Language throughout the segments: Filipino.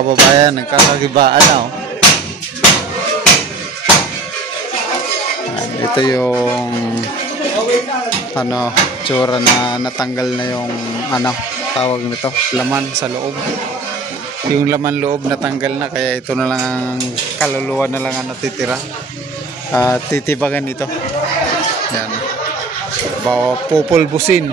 kababayan, nagkakagibaan na oh. Ito yung ano, tsura na natanggal na yung ano, tawag nito, laman sa loob. Yung laman loob natanggal na, kaya ito na lang ang kaluluwa na lang ang natitira. Titibagan ito. Yan. Pupulbusin.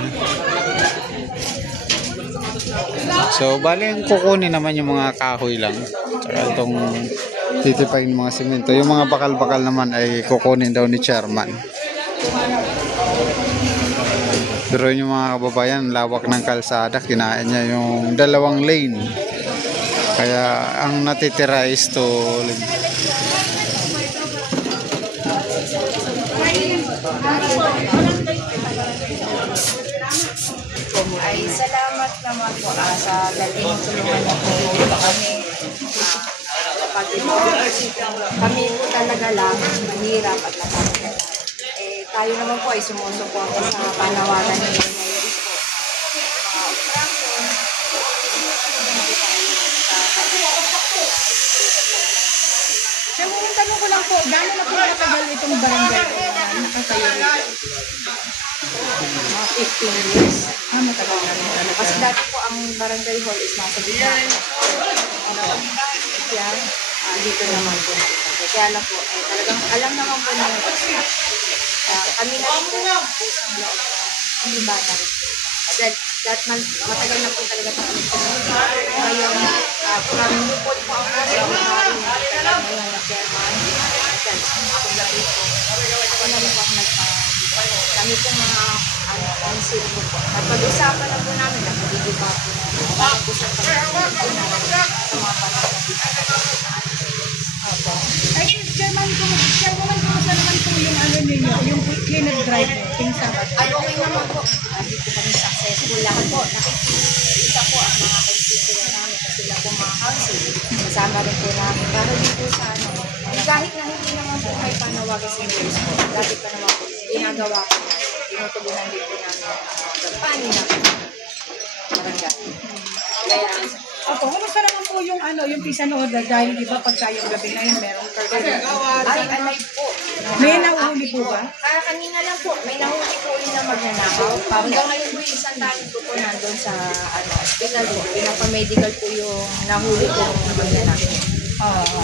So, bali ang kukunin naman yung mga kahoy lang. Tsaka itong titipagin mga simento. Yung mga bakal-bakal naman ay kukunin daw ni chairman. Pero yung mga kababayan, lawak ng kalsada, kinain niya yung 2 lane. Kaya ang natitira is to ay salamat naman po sa dating tulungan niyo po kami. Kami po talaga lang mahirap at napakagala. Tayo naman po ay sumusuporta sa panawagan ni Mayor Isko. Sir, tanong ko lang po, gano'n na po matagal itong barangay nakatayo nito? Mga 15 years. Matagal na rin talaga. Kasi dati po ang barangay hall is nasa gitna. Yan, dito naman po. Kaya lang po, talagang alam naman po na kami na rin po isang loob. Ang iba na rin. Dahil matagal na po talaga ito kami. Ngayon, from Newport po ang nasa ngayon na chairman. Ako na rin po. Ako na rin po ang kami po mga council po po. At pag-usapan na po namin na pag-iba po para po sa pag-usapan po namin sa mga panahon. Ay, chairman, kumusta naman po yung ano ninyo, yung cleaner drive po, yung Sabat? Ay, okay naman po. Dito kami successful lahat po. Nakikita po ang mga constituent namin kasi sila po mga council. Kasama rin po namin. Pero dito sa ano, kahit na hindi naman po may panawagan sa English po, dati pa naman po, ginagawa po namin. Tinutugunan din po namin ang kampanya namin. Barangay. Kaya, Opo, kumusta naman po yung ano, yung peace and order dahil di ba pagka yung gabi na yun, merong curfew? ay, alay po. May nahuhuli po ba? Kanina lang po, may nahuli po ulit na magnanakaw. Hanggang ngayon po, isang talent ko po nandun sa hospital po. Pinapamedical po yung nahuli po ng magnanakaw.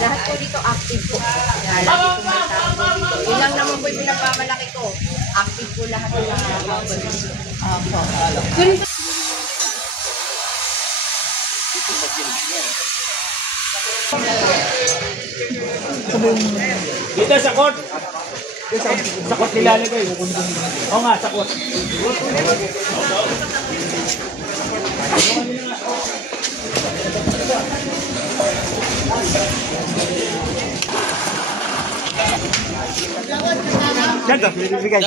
Lahat po dito active po. Lagi po may tao po dito. Yun lang naman po yung pinagmamalaki ko. Active po lahat ng mga police. Dito sa court. Sa court nilalagay. Oo nga, sa court. Dito, bibigay.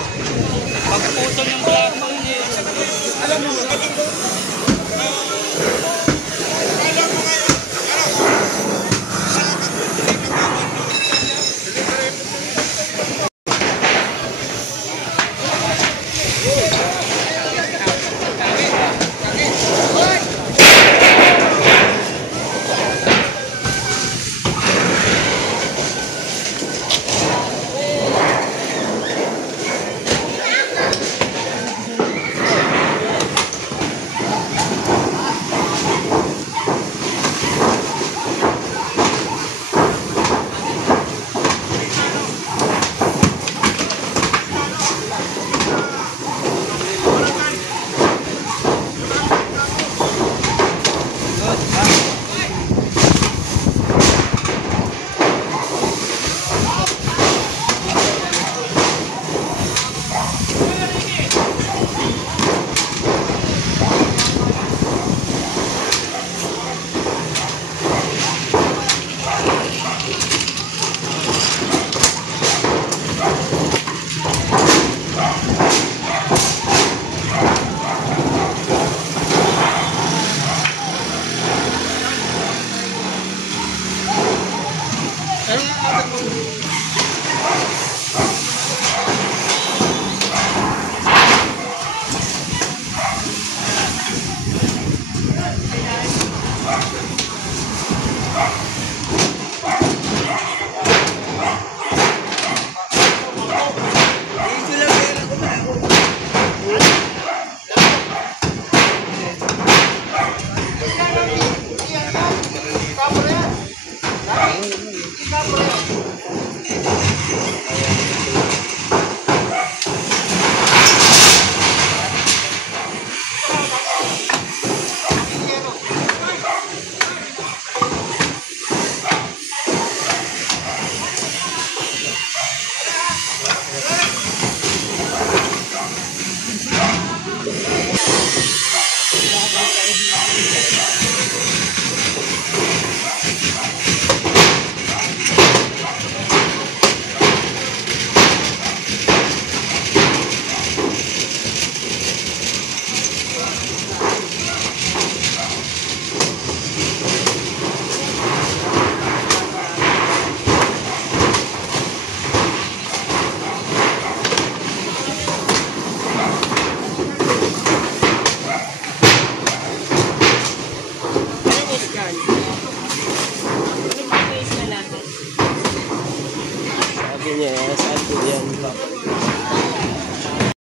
Pagputol ng plasma yun eh.